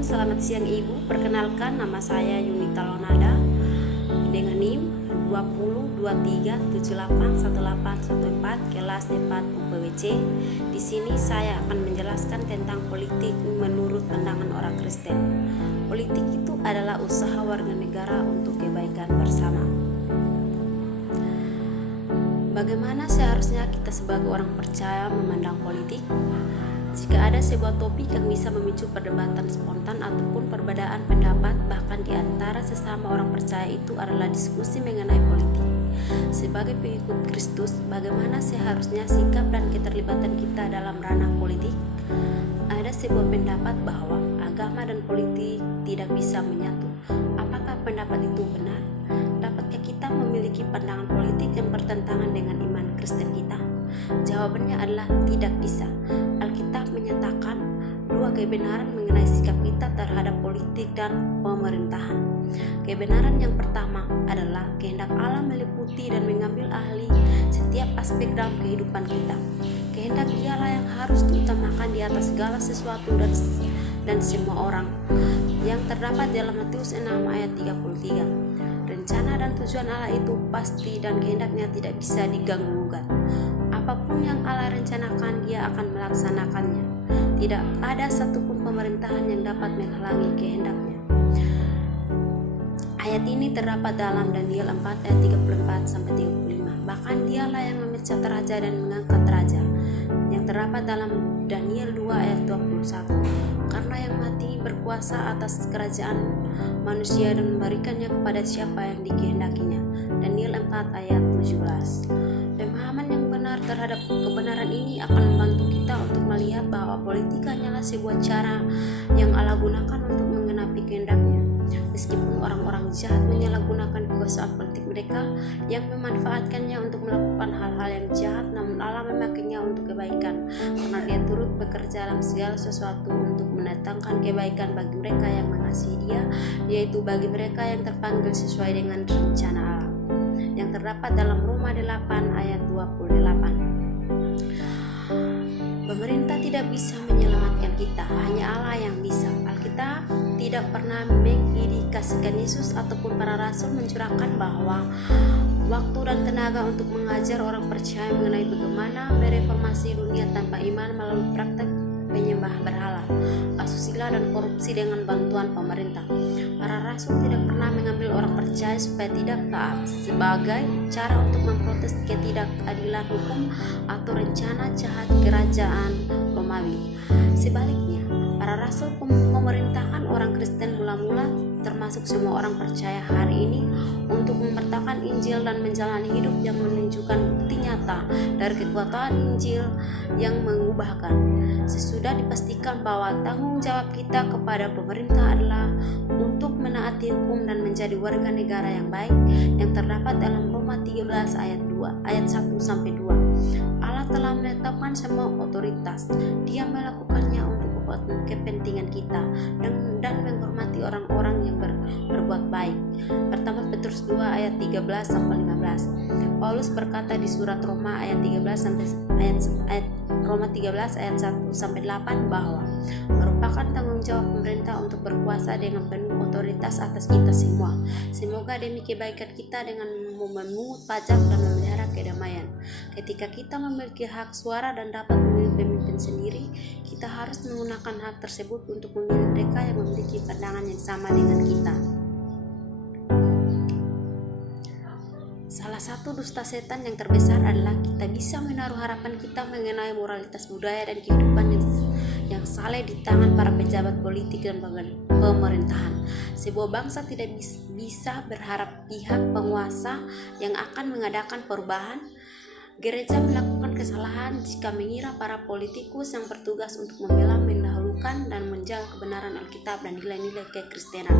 selamat siang Ibu. Perkenalkan, nama saya Yunita Lonada dengan NIM 2023781814 kelas D4 UPWC. Di sini saya akan menjelaskan tentang politik menurut pandangan orang Kristen. Politik itu adalah usaha warga negara untuk kebaikan bersama. Bagaimana seharusnya kita sebagai orang percaya memandang politik? Jika ada sebuah topik yang bisa memicu perdebatan spontan ataupun perbedaan pendapat bahkan di antara sesama orang percaya, itu adalah diskusi mengenai politik. Sebagai pengikut Kristus, bagaimana seharusnya sikap dan keterlibatan kita dalam ranah politik? Ada sebuah pendapat bahwa agama dan politik tidak bisa menyatu. Apakah pendapat itu benar? Dapatkah kita memiliki pandangan politik yang bertentangan dengan iman Kristen kita? Jawabannya adalah tidak bisa. Alkitab menyatakan dua kebenaran mengenai sikap kita terhadap politik dan pemerintahan. Kebenaran yang pertama adalah kehendak Allah meliputi dan mengambil alih setiap aspek dalam kehidupan kita. Kehendak Dialah yang harus diutamakan di atas segala sesuatu dan semua orang, yang terdapat dalam Matius 6 ayat 33. Rencana dan tujuan Allah itu pasti dan kehendaknya tidak bisa diganggu-gugat. Apapun yang Allah rencanakan, Dia akan melaksanakannya. Tidak ada satupun pemerintahan yang dapat menghalangi kehendaknya. Ayat ini terdapat dalam Daniel 4 ayat 34-35. Bahkan Dialah yang memecat raja dan mengangkat raja, yang terdapat dalam Daniel 2 ayat 21. Karena yang mati berkuasa atas kerajaan manusia dan memberikannya kepada siapa yang dikehendakinya. Daniel 4 ayat 17. Pemahaman yang benar terhadap kebenaran ini akan membantu kita untuk melihat bahwa politik hanyalah sebuah cara yang Allah gunakan untuk menggenapi kehendaknya. Meskipun orang-orang jahat menyalahgunakan kekuasaan politik mereka yang memanfaatkannya untuk melakukan hal-hal yang jahat, namun Allah memakainya untuk kebaikan, karena Dia turut bekerja dalam segala sesuatu untuk mendatangkan kebaikan bagi mereka yang mengasihi Dia, yaitu bagi mereka yang terpanggil sesuai dengan rencana Allah, yang terdapat dalam Roma 8 ayat 28. Pemerintah tidak bisa menyelamatkan kita, hanya Allah yang bisa. Alkitab tidak pernah mengindikasikan Yesus ataupun para rasul mencurahkan bahwa waktu dan tenaga untuk mengajar orang percaya mengenai bagaimana mereformasi dunia tanpa iman melalui praktek penyembah berhala, asusila dan korupsi dengan bantuan pemerintah. Para rasul tidak pernah mengambil orang percaya supaya tidak taat sebagai cara untuk memprotes ketidakadilan hukum atau rencana jahat kerajaan Romawi. Sebaliknya, para rasul pemerintahan orang Kristen mula-mula, termasuk semua orang percaya hari ini, untuk memberitakan Injil dan menjalani hidup yang menunjukkan bukti nyata dari kekuatan Injil yang mengubahkan. Sesudah dipastikan bahwa tanggung jawab kita kepada pemerintah adalah untuk menaati hukum dan menjadi warga negara yang baik, yang terdapat dalam Roma 13 ayat 1-2. Allah telah menetapkan semua otoritas. Dia melakukannya untuk kepentingan kita dan menghormati orang-orang yang berbuat baik. Pertama Petrus 2 ayat 13-15. Paulus berkata di surat Roma ayat 1-8 bahwa merupakan tanggung jawab pemerintah untuk berkuasa dengan penuh otoritas atas kita semua. Semoga demi kebaikan kita dengan memungut pajak dan memelihara kedamaian. Ketika kita memiliki hak suara dan dapat memilih pemimpin sendiri, kita harus menggunakan hak tersebut untuk memilih mereka yang memiliki pandangan yang sama dengan kita. Salah satu dusta setan yang terbesar adalah kita bisa menaruh harapan kita mengenai moralitas budaya dan kehidupan yang saleh di tangan para pejabat politik dan pemerintahan. Sebuah bangsa tidak bisa berharap pihak penguasa yang akan mengadakan perubahan. Gereja melakukan kesalahan jika mengira para politikus yang bertugas untuk membela, mendahulukan dan menjaga kebenaran Alkitab dan nilai-nilai kekristenan.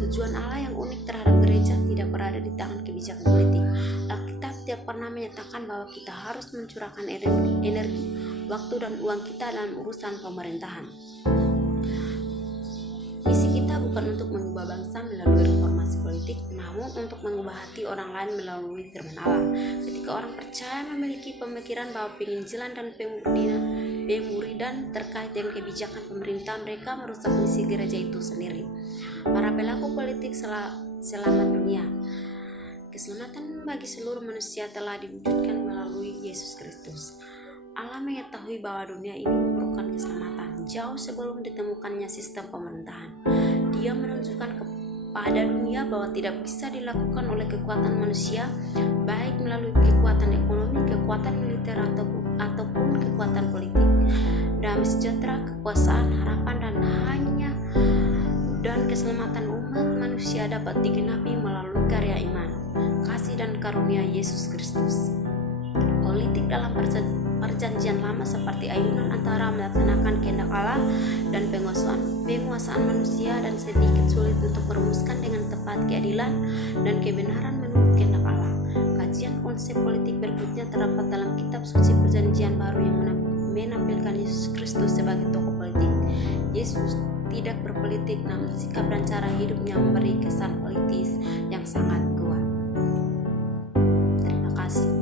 Tujuan Allah yang unik terhadap gereja tidak berada di tangan kebijakan politik. Alkitab tidak pernah menyatakan bahwa kita harus mencurahkan energi, waktu dan uang kita dalam urusan pemerintahan. Misi kita bukan untuk mengubah bangsa melalui reformasi politik, namun untuk mengubah hati orang lain melalui firman Allah. Ketika orang percaya memiliki pemikiran bahwa penginjilan dan pemburi dan terkait dengan kebijakan pemerintah, mereka merusak misi gereja itu sendiri. Para pelaku politik selamat dunia. Keselamatan bagi seluruh manusia telah diwujudkan melalui Yesus Kristus. Allah mengetahui bahwa dunia ini memerlukan keselamatan jauh sebelum ditemukannya sistem pemerintahan. Dia menunjukkan kepada dunia bahwa tidak bisa dilakukan oleh kekuatan manusia, baik melalui kekuatan ekonomi, kekuatan militer, ataupun kekuatan politik. Damai sejahtera, kekuasaan, harapan, dan keselamatan umat manusia dapat digenapi melalui karya iman, kasih dan karunia Yesus Kristus. Politik dalam perjanjian lama seperti ayunan antara melaksanakan kehendak Allah dan penguasaan manusia, dan sedikit sulit untuk merumuskan dengan tepat keadilan dan kebenaran menurut kehendak Allah. Kajian konsep politik berikutnya terdapat dalam kitab suci Perjanjian Baru yang menampilkan Yesus Kristus sebagai tokoh politik. Yesus tidak berpolitik, namun sikap dan cara hidupnya memberi kesan politis yang sangat kuat. Terima kasih.